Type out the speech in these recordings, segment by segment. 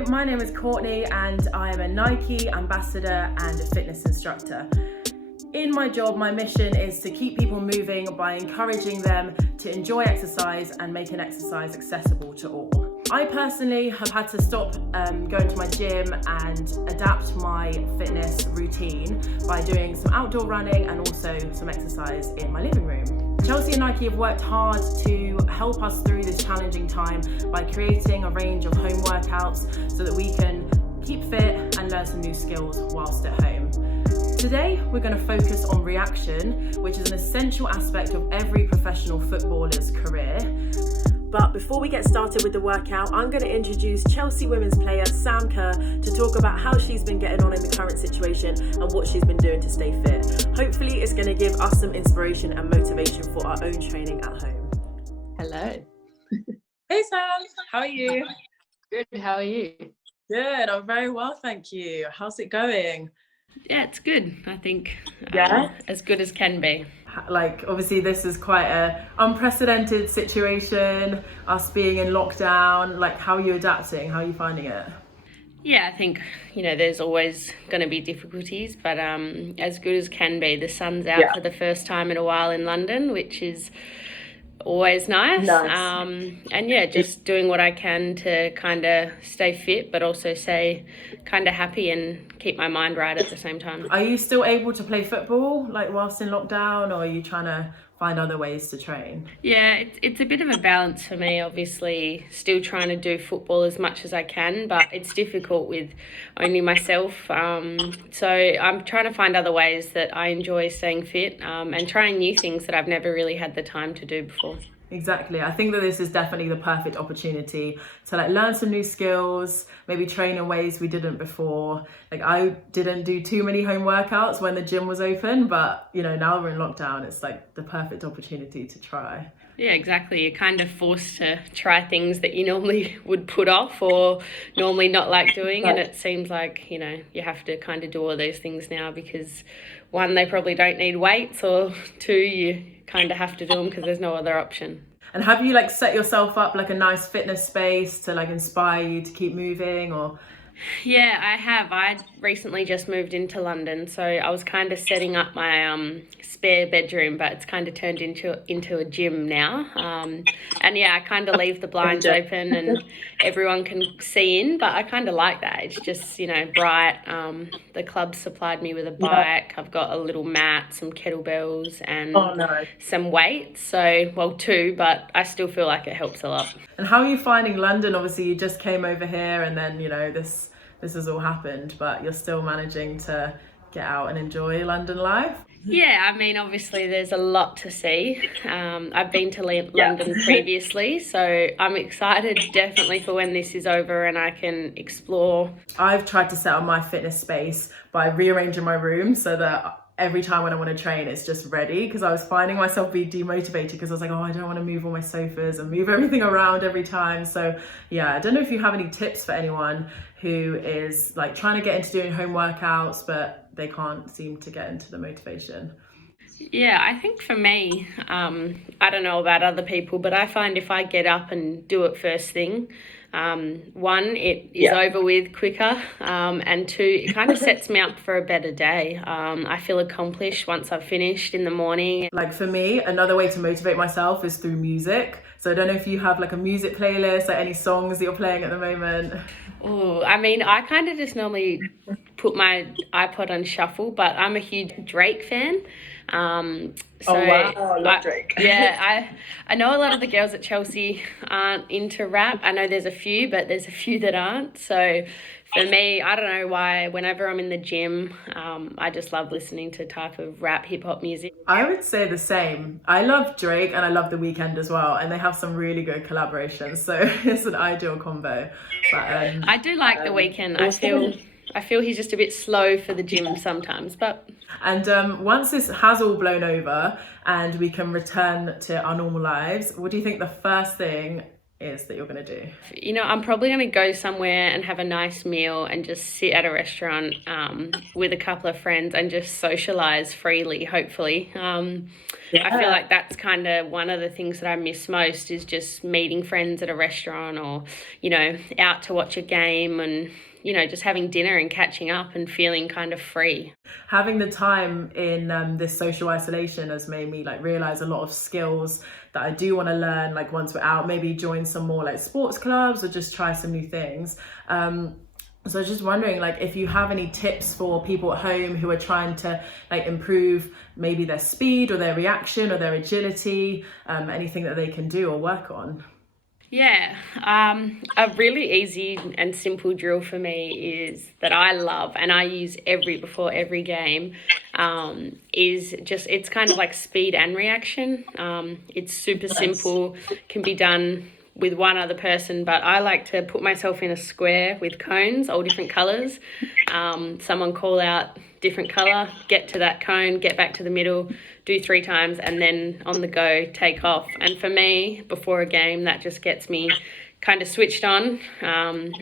Hi, my name is Courtnay and I am a Nike ambassador and a fitness instructor. In my job, my mission is to keep people moving by encouraging them to enjoy exercise and make an exercise accessible to all. I personally have had to stop going to my gym and adapt my fitness routine by doing some outdoor running and also some exercise in my living room. Chelsea and Nike have worked hard to help us through this challenging time by creating a range of home workouts so that we can keep fit and learn some new skills whilst at home. Today, we're going to focus on reaction, which is an essential aspect of every professional footballer's career. But before we get started with the workout, I'm going to introduce Chelsea women's player Sam Kerr to talk about how she's been getting on in the current situation and what she's been doing to stay fit. Hopefully, it's going to give us some inspiration and motivation for our own training at home. Hello. Hey Sam, how are you? Good, how are you? Good, I'm very well, thank you. How's it going? Yeah, it's good, I think. Yeah? As good as can be. Like, obviously this is quite a unprecedented situation, us being in lockdown. Like, how are you adapting? How are you finding it? Yeah, I think, there's always going to be difficulties, but as good as can be. The sun's out for the first time in a while in London, which is always nice. And just doing what I can to kind of stay fit, but also stay kind of happy and keep my mind right at the same time. Are you still able to play football, like whilst in lockdown, or are you trying to find other ways to train? Yeah, it's a bit of a balance for me, obviously, still trying to do football as much as I can, but it's difficult with only myself. So I'm trying to find other ways that I enjoy staying fit and trying new things that I've never really had the time to do before. Exactly. I think that this is definitely the perfect opportunity to learn some new skills, maybe train in ways we didn't before. I didn't do too many home workouts when the gym was open, but now we're in lockdown, it's the perfect opportunity to try. Yeah, exactly. You're kind of forced to try things that you normally would put off or normally not like doing. Right. And it seems like, you have to kind of do all those things now because one, they probably don't need weights, or two, you kind of have to do them because there's no other option. And have you set yourself up a nice fitness space to inspire you to keep moving, or? Yeah, I have. I recently just moved into London, so I was kind of setting up my spare bedroom, but it's kind of turned into a gym now. And yeah, I kind of leave the blinds open and everyone can see in, but I kind of like that. It's just, bright. The club supplied me with a bike. I've got a little mat, some kettlebells and some weights. So, well, two, but I still feel like it helps a lot. And how are you finding London? Obviously, you just came over here and then, this has all happened, but you're still managing to get out and enjoy London life? Yeah, I mean, obviously there's a lot to see. I've been to London previously, so I'm excited definitely for when this is over and I can explore. I've tried to set up my fitness space by rearranging my room so that every time when I want to train, it's just ready, because I was finding myself being demotivated because I was like, I don't want to move all my sofas and move everything around every time. So yeah, I don't know if you have any tips for anyone who is trying to get into doing home workouts, but they can't seem to get into the motivation. Yeah, I think for me, I don't know about other people, but I find if I get up and do it first thing, one, it is over with quicker, and two, it kind of sets me up for a better day. I feel accomplished once I've finished in the morning. For me, another way to motivate myself is through music. So I don't know if you have a music playlist or any songs that you're playing at the moment. Oh, I mean, I kind of just normally put my iPod on shuffle, but I'm a huge Drake fan. So wow, I love Drake. Yeah, I know a lot of the girls at Chelsea aren't into rap. I know there's a few, but there's a few that aren't. So for me, I don't know why, whenever I'm in the gym, I just love listening to type of rap, hip hop music. I would say the same. I love Drake and I love The Weeknd as well, and they have some really good collaborations. So it's an ideal combo. But, I do like The Weeknd. I feel he's just a bit slow for the gym sometimes, but... And once this has all blown over and we can return to our normal lives, what do you think the first thing is that you're going to do? You know, I'm probably going to go somewhere and have a nice meal and just sit at a restaurant with a couple of friends and just socialise freely, hopefully. I feel like that's kind of one of the things that I miss most, is just meeting friends at a restaurant, or, you know, out to watch a game, and, you know, just having dinner and catching up and feeling kind of free. Having the time in this social isolation has made me like realise a lot of skills that I do want to learn, like once we're out, maybe join some more like sports clubs or just try some new things. So I was just wondering, like, if you have any tips for people at home who are trying to like improve maybe their speed or their reaction or their agility, anything that they can do or work on. Yeah, a really easy and simple drill for me is that I love and I use before every game, is just, it's kind of like speed and reaction. It's super simple, can be done with one other person, but I like to put myself in a square with cones, all different colours. Someone call out different colour, get to that cone, get back to the middle, do 3 times, and then on the go, take off. And for me, before a game, that just gets me kind of switched on,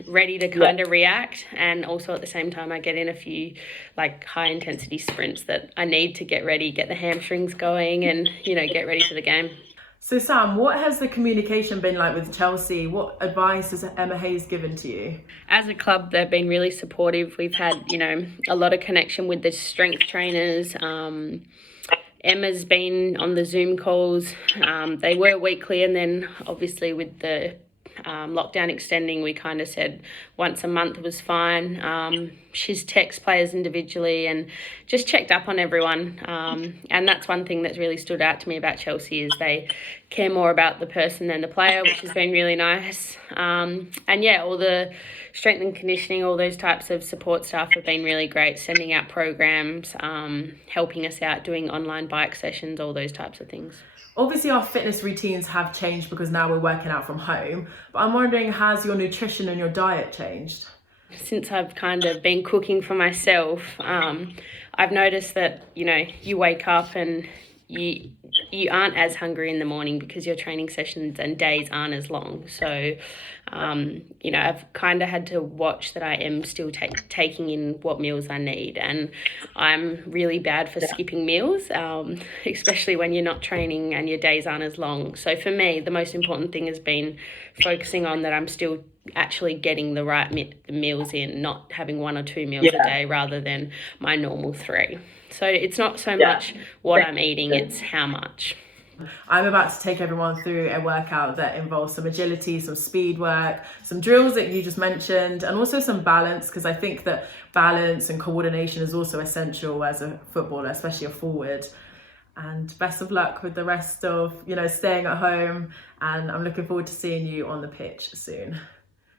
ready to kind of react. And also at the same time, I get in a few like high intensity sprints that I need to get ready, get the hamstrings going, and, you know, get ready for the game. So Sam, what has the communication been like with Chelsea? What advice has Emma Hayes given to you? As a club, they've been really supportive. We've had, you know, a lot of connection with the strength trainers. Emma's been on the Zoom calls. They were weekly, and then obviously with the lockdown extending, we kind of said once a month was fine. She's texted players individually and just checked up on everyone. And that's one thing that's really stood out to me about Chelsea, is they care more about the person than the player, which has been really nice. And yeah, all the strength and conditioning, all those types of support staff have been really great, sending out programs, helping us out, doing online bike sessions, all those types of things. Obviously our fitness routines have changed because now we're working out from home, but I'm wondering, has your nutrition and your diet changed? Since I've kind of been cooking for myself, I've noticed that, you know, you wake up and you aren't as hungry in the morning because your training sessions and days aren't as long. So, you know, I've kind of had to watch that I am still taking in what meals I need. And I'm really bad for skipping meals, especially when you're not training and your days aren't as long. So for me, the most important thing has been focusing on that I'm still actually getting the right meals in, not having 1 or 2 meals a day rather than my normal 3. So it's not so much what I'm eating, it's how much. I'm about to take everyone through a workout that involves some agility, some speed work, some drills that you just mentioned, and also some balance, because I think that balance and coordination is also essential as a footballer, especially a forward. And best of luck with the rest of, you know, staying at home, and I'm looking forward to seeing you on the pitch soon.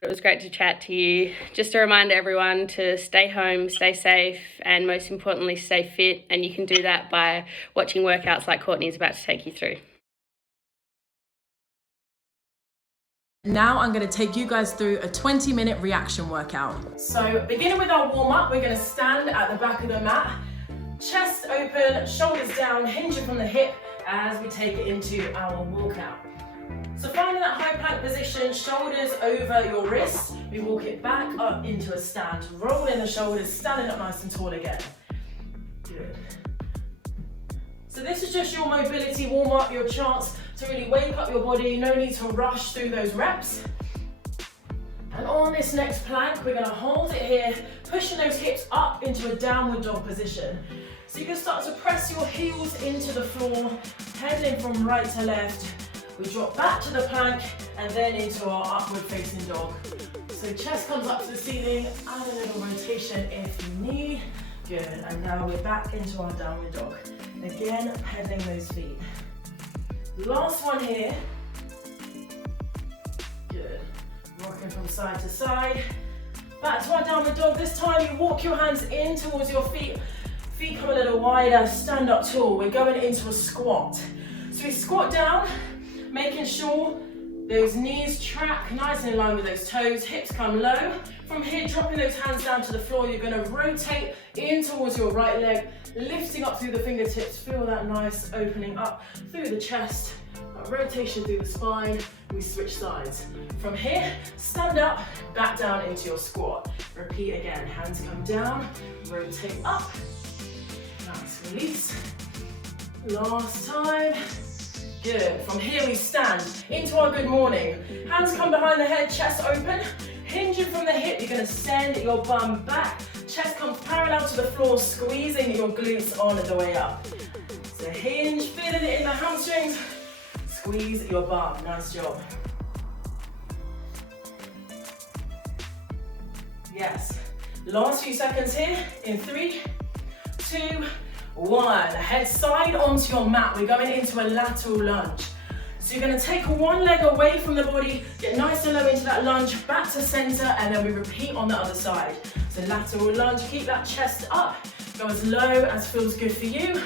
It was great to chat to you. Just a reminder, everyone, to stay home, stay safe, and most importantly, stay fit. And you can do that by watching workouts like Courtnay is about to take you through. Now I'm going to take you guys through a 20-minute reaction workout. So beginning with our warm-up, we're going to stand at the back of the mat, chest open, shoulders down, hinging from the hip as we take it into our walkout. So finding that high plank position, shoulders over your wrists, we walk it back up into a stand, rolling the shoulders, standing up nice and tall again. Good. So this is just your mobility warm-up, your chance to really wake up your body, no need to rush through those reps. And on this next plank, we're gonna hold it here, pushing those hips up into a downward dog position. So you can start to press your heels into the floor, pedaling from right to left. We drop back to the plank and then into our upward facing dog. So chest comes up to the ceiling, add a little rotation if you need. Good, and now we're back into our downward dog. Again, pedaling those feet. Last one here. Good, rocking from side to side. Back to our downward dog. This time you walk your hands in towards your feet. Feet come a little wider, stand up tall. We're going into a squat. So we squat down, making sure those knees track nice and in line with those toes, hips come low. From here, dropping those hands down to the floor, you're gonna rotate in towards your right leg, lifting up through the fingertips. Feel that nice opening up through the chest, Rotation through the spine, we switch sides. From here, stand up, back down into your squat. Repeat again, hands come down, rotate up, nice, release. Last time, good. From here we stand into our good morning. Hands come behind the head, chest open, hinging from the hip, you're gonna send your bum back. Chest comes parallel to the floor, squeezing your glutes on the way up. So hinge, feeling it in the hamstrings. Squeeze your bum, nice job. Yes, last few seconds here, in 3, 2, 1. Head side onto your mat, we're going into a lateral lunge. So you're gonna take one leg away from the body, get nice and low into that lunge, back to center, and then we repeat on the other side. So lateral lunge, keep that chest up, go as low as feels good for you.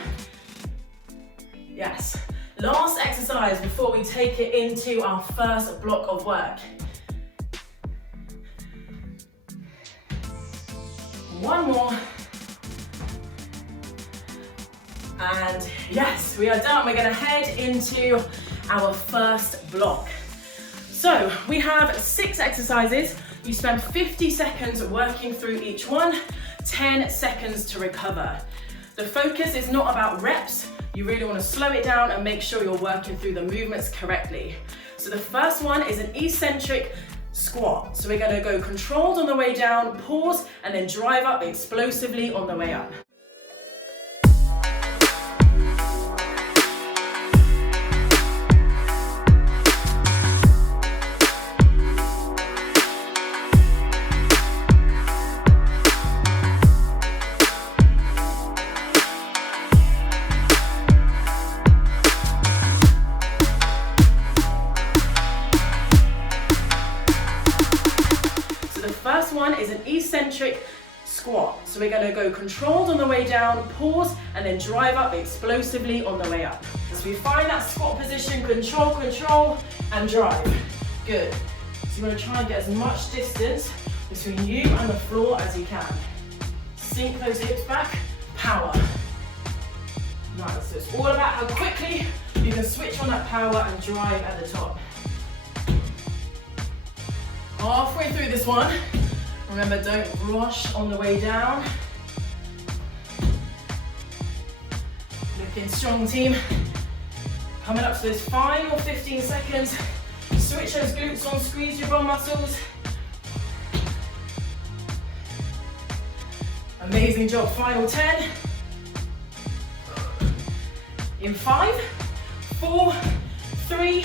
Yes. Last exercise before we take it into our first block of work. One more. And yes, we are done. We're gonna head into our first block. So we have 6 exercises. You spend 50 seconds working through each one, 10 seconds to recover. The focus is not about reps. You really want to slow it down and make sure you're working through the movements correctly. So the first one is an eccentric squat. So we're going to go controlled on the way down, pause, and then drive up explosively on the way up. Is an eccentric squat. So we're going to go controlled on the way down, pause, and then drive up explosively on the way up. So we find that squat position, control, and drive. Good. So you want to try and get as much distance between you and the floor as you can. Sink those hips back, power. Nice. So it's all about how quickly you can switch on that power and drive at the top. Halfway through this one. Remember, don't rush on the way down. Looking strong, team. Coming up to those final 15 seconds. Switch those glutes on, squeeze your bum muscles. Amazing job, final 10. In 5, 4, 3,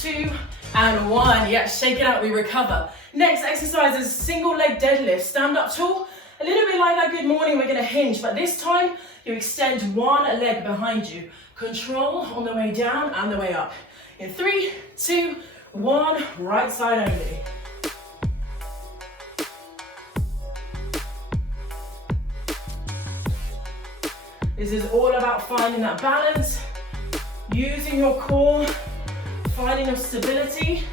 2, and 1. Yeah, shake it out, we recover. Next exercise is single leg deadlift. Stand up tall. A little bit like that good morning, we're gonna hinge, but this time you extend one leg behind you. Control on the way down and the way up. In 3, 2, 1, right side only. This is all about finding that balance, using your core, finding your stability.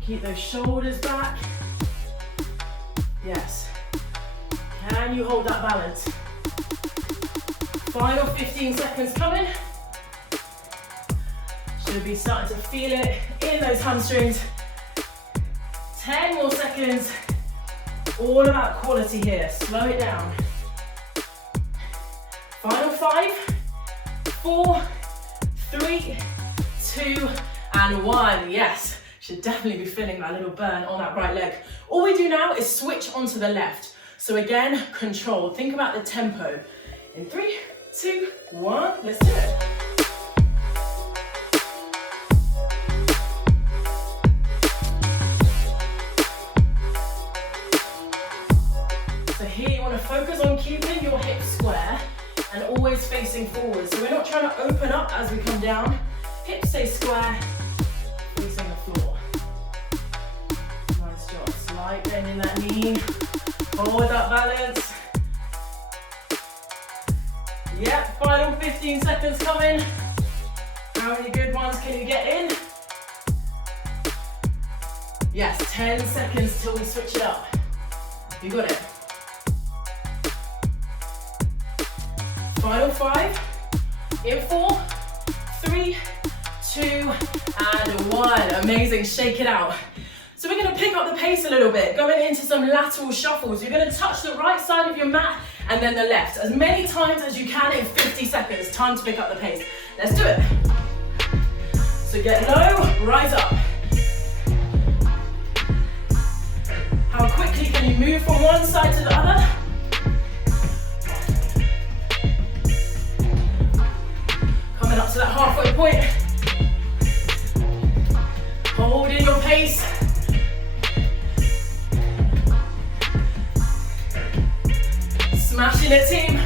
Keep those shoulders back. Yes. Can you hold that balance? Final 15 seconds coming. Should be starting to feel it in those hamstrings. 10 more seconds. All about quality here. Slow it down. Final 5, 4, 3, 2, and 1. Yes. Should definitely be feeling that little burn on that right leg. All we do now is switch onto the left. So again, control. Think about the tempo. In 3, 2, 1, let's do it. So here you want to focus on keeping your hips square and always facing forward. So we're not trying to open up as we come down. Hips stay square, facing the floor. Nice job. Slight bend in that knee. Hold that balance. Yep, final 15 seconds coming. How many good ones can you get in? Yes, 10 seconds till we switch it up. You got it. Final 5, in 4, 3, 2, and 1. Amazing, shake it out. So we're gonna pick up the pace a little bit, going into some lateral shuffles. You're gonna touch the right side of your mat and then the left, as many times as you can in 50 seconds. Time to pick up the pace. Let's do it. So get low, rise up. How quickly can you move from one side to the other? Coming up to that halfway point. Holding your pace. Smashing it, team.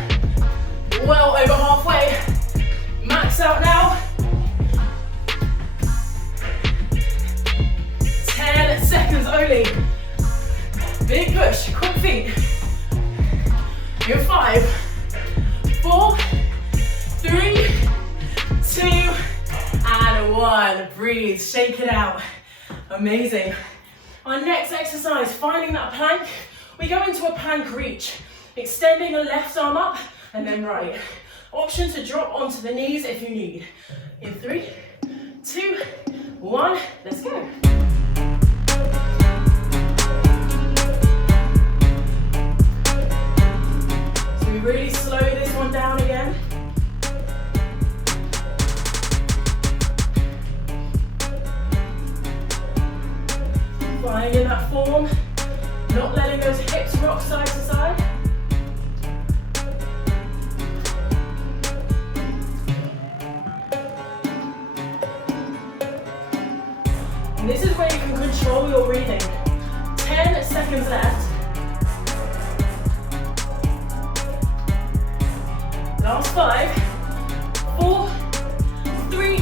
Well over halfway. Max out now. 10 seconds only. Big push, quick feet. In 5, 4, 3, 2, and 1. Breathe, shake it out. Amazing. Our next exercise, finding that plank. We go into a plank reach, extending the left arm up and then right. Option to drop onto the knees if you need. In 3, 2, 1, let's go. So we really slow this one down again. Finding that form, not letting those hips rock side to side. And this is where you can control your breathing. 10 seconds left. Last 5, 4, 3,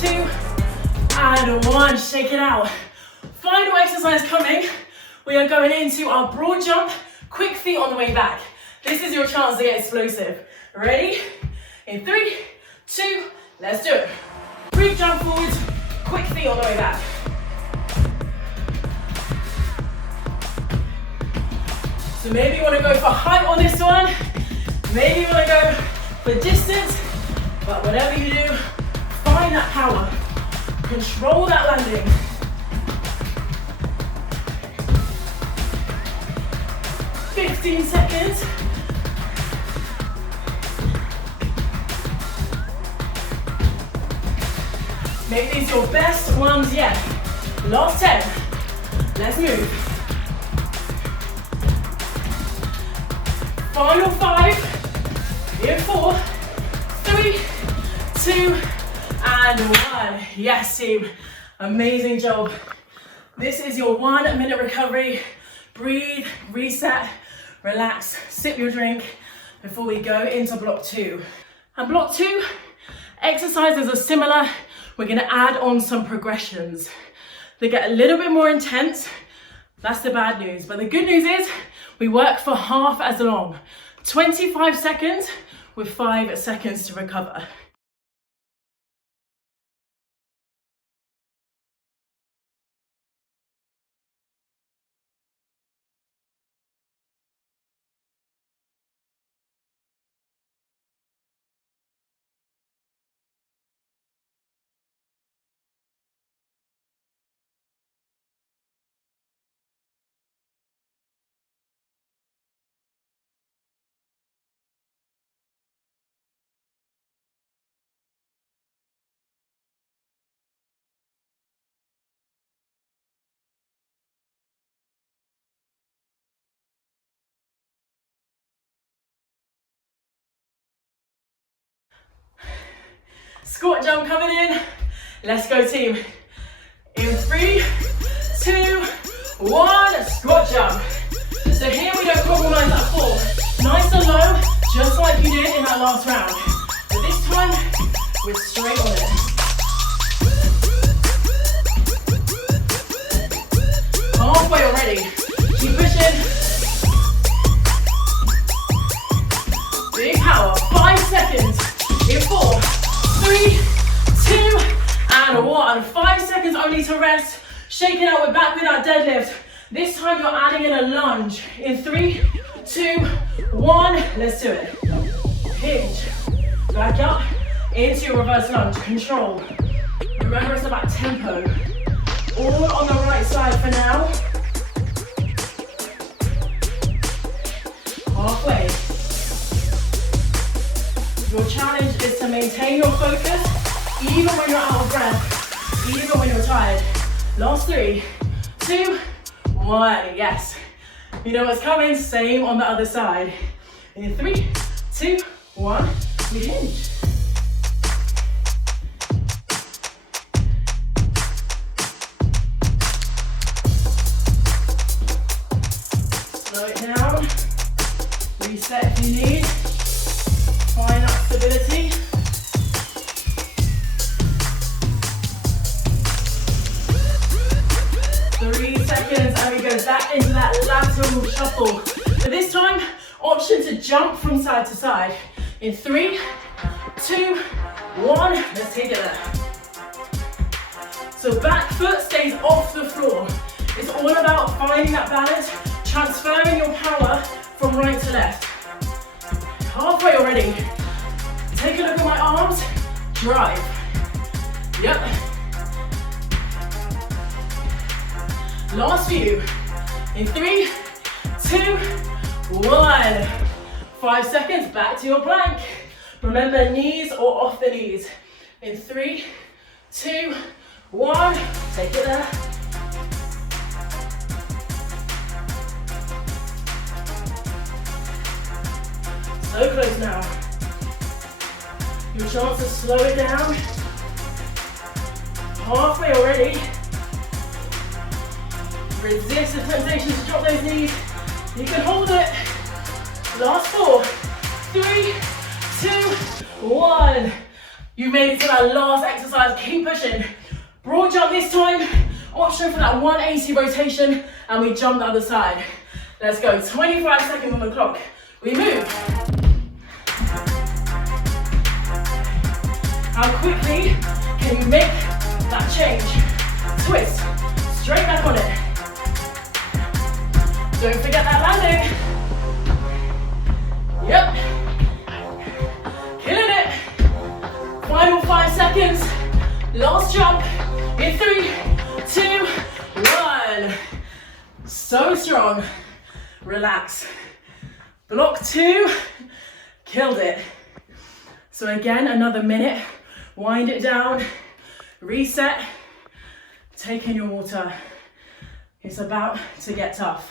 2, and 1. Shake it out. Final exercise coming. We are going into our broad jump, quick feet on the way back. This is your chance to get explosive. Ready? In 3, 2, let's do it. Brief jump forwards, quick feet on the way back. So maybe you want to go for height on this one. Maybe you want to go for distance. But whatever you do, find that power. Control that landing. Fifteen seconds. Make these your best ones yet. Last 10. Let's move. Final 5. In 4, 3, 2, and 1. Yes, team. Amazing job. This is your 1 minute recovery. Breathe, reset, relax, sip your drink before we go into block 2. And block 2, exercises are similar. We're gonna add on some progressions. They get a little bit more intense. That's the bad news. But the good news is we work for half as long. 25 seconds with 5 seconds to recover. Squat jump coming in. Let's go, team. In 3, 2, 1, squat jump. So here we don't compromise that form. Nice and low, just like you did in that last round. But this time, we're straight on it. Halfway already. Keep pushing. Big power. 5 seconds. In 4, 3, 2, and 1. 5 seconds only to rest. Shake it out. We're back with our deadlift. This time you're adding in a lunge. In 3, 2, 1. Let's do it. Hinge. Back up. into your reverse lunge. Control. Remember, it's about tempo. All on the right side for now. Halfway. Your challenge is to maintain your focus even when you're out of breath, even when you're tired. Last 3, 2, 1. Yes. You know what's coming. Same on the other side. In 3, 2, 1. We hinge. Slow it down. Reset if you need. Find that stability. Seconds, and we go back into that lateral shuffle. But this time, option to jump from side to side. In 3, 2, 1, let's take it there. So back foot stays off the floor. It's all about finding that balance, transferring your power from right to left. Halfway already. Take a look at my arms, drive. Yep. Last few. In 3, 2, 1. 5 seconds, back to your plank. Remember, knees or off the knees. In 3, 2, 1. Take it there. So close now. Your chance to slow it down. Halfway already. Resist the temptation to drop those knees. You can hold it. Last 4, 3, 2, 1. You made it to that last exercise. Keep pushing. Broad jump this time. Option for that 180 rotation, and we jump the other side. Let's go. 25 seconds on the clock. We move. How quickly can you make that change? Twist. Straight back on it. Don't forget that landing. Yep. Killing it. Final 5 seconds. Last jump. In 3, 2, 1. So strong. Relax. Block 2. Killed it. So again, another minute. Wind it down. Reset. Take in your water. It's about to get tough.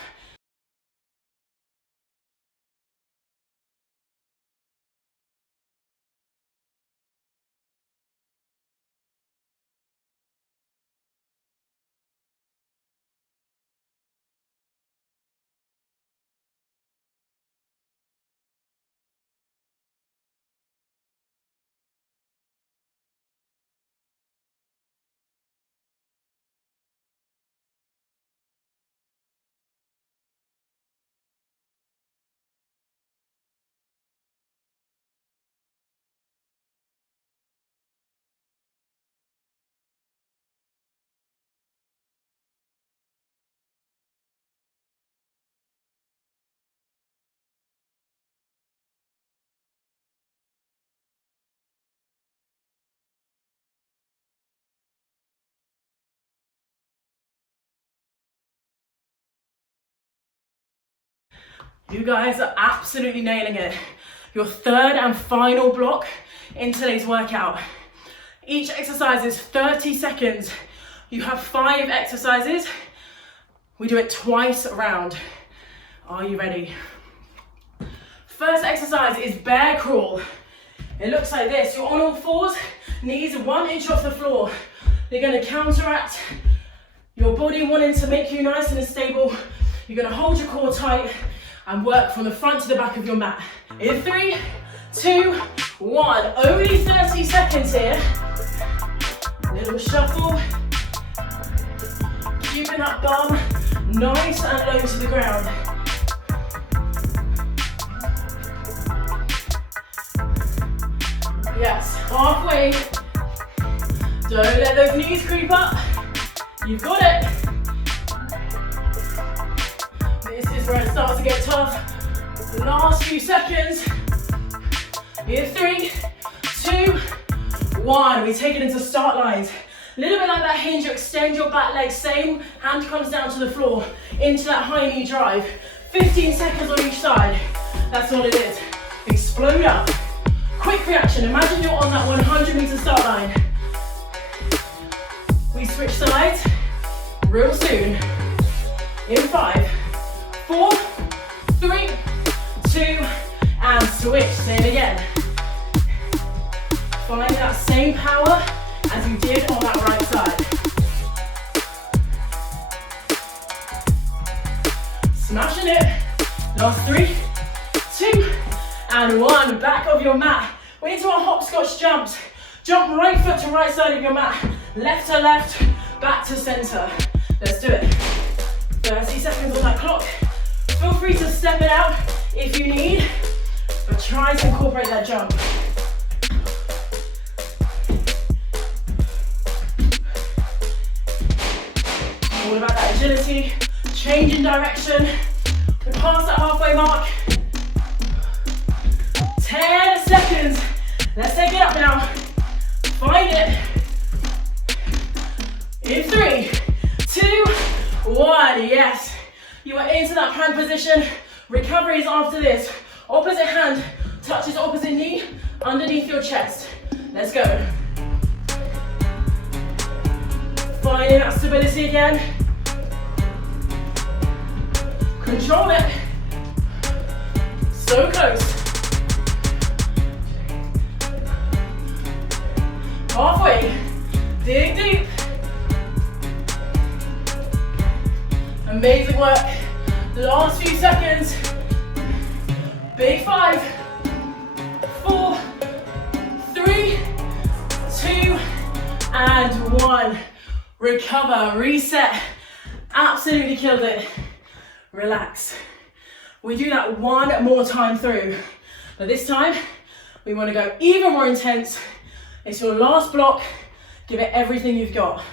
You guys are absolutely nailing it. Your third and final block in today's workout. Each exercise is 30 seconds. You have 5 exercises. We do it twice a round. Are you ready? First exercise is bear crawl. It looks like this. You're on all fours, knees 1 inch off the floor. You're going to counteract your body wanting to make you nice and stable. You're going to hold your core tight and work from the front to the back of your mat. In 3, 2, 1. Only 30 seconds here. Little shuffle. Keeping that bum nice and low to the ground. Yes, halfway. Don't let those knees creep up. You've got it. This is where it starts to get tough. Last few seconds. In 3, 2, 1. We take it into start lines. A little bit like that hinge, you extend your back leg, same hand comes down to the floor, into that high knee drive. 15 seconds on each side. That's all it is. Explode up. Quick reaction. Imagine you're on that 100-meter start line. We switch sides real soon. In 5, 4, 3, 2, and switch. Say it again. Find that same power as you did on that right side. Smashing it. Last 3, 2, and 1. Back of your mat. We're into our hopscotch jumps. Jump right foot to right side of your mat. Left to left, back to center. Let's do it. 30 seconds on that clock. Feel free to step it out if you need, but try to incorporate that jump. All about that agility, change in direction. We're past that halfway mark. 10 seconds. Let's take it up now. Find it. In 3, 2, 1. Yes. You are into that plank position. Recovery is after this. Opposite hand touches opposite knee underneath your chest. Let's go. Finding that stability again. Control it. So close. Halfway. Dig deep. Amazing work. Last few seconds. Big 5, 4, 3, 2, and 1. Recover, reset. Absolutely killed it. Relax. We do that one more time through. But this time, we want to go even more intense. It's your last block. Give it everything you've got.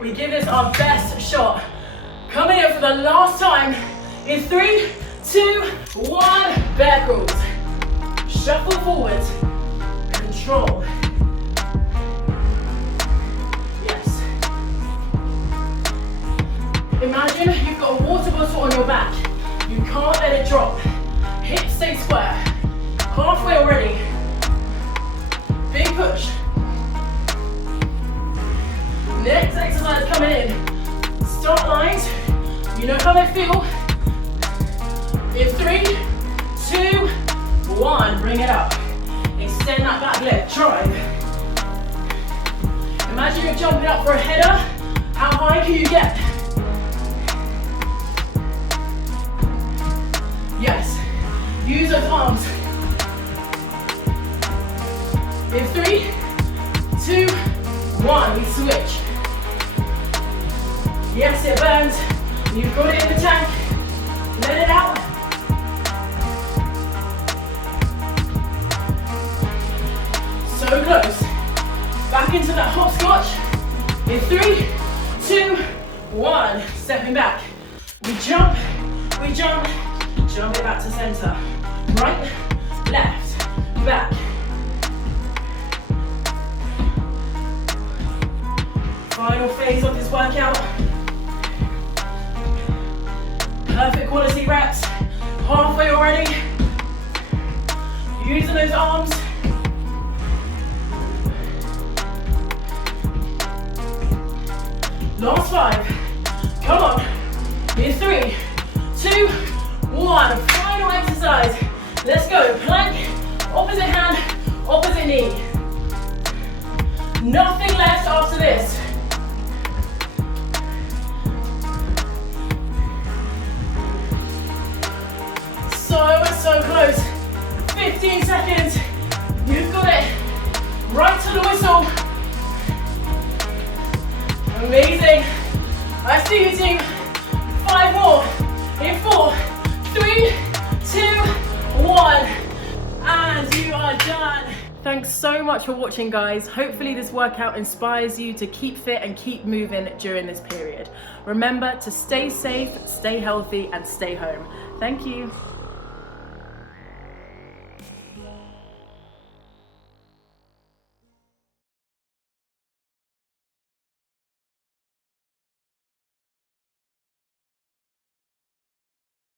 We give this our best shot. Coming in for the last time in 3, 2, 1. Bear crawls. Shuffle forward. Control. Yes. Imagine you've got a water bottle on your back. You can't let it drop. Hips stay square. Halfway already. Big push. Next exercise coming in. Start lines. You know how they feel. In 3, 2, 1. Bring it up. Extend that back leg. Drive. Imagine you're jumping up for a header. How high can you get? Yes. Use those arms. In 3, 2, 1. We switch. Yes, it burns. You've got it in the tank. Let it out. So close. Back into that hopscotch. In 3, 2, 1. Stepping back. We jump, jump it back to center. Right, left, back. Final phase of this workout. Perfect quality reps. Halfway already. Using those arms. Last 5. Come on. In 3, 2, 1. Final exercise. Let's go. Plank, opposite hand, opposite knee. Nothing left after this. So close. 15 seconds. You've got it. Right to the whistle. Amazing. I see you, team. 5 more. In 4, 3, 2, 1. And you are done. Thanks so much for watching, guys. Hopefully this workout inspires you to keep fit and keep moving during this period. Remember to stay safe, stay healthy, and stay home. Thank you.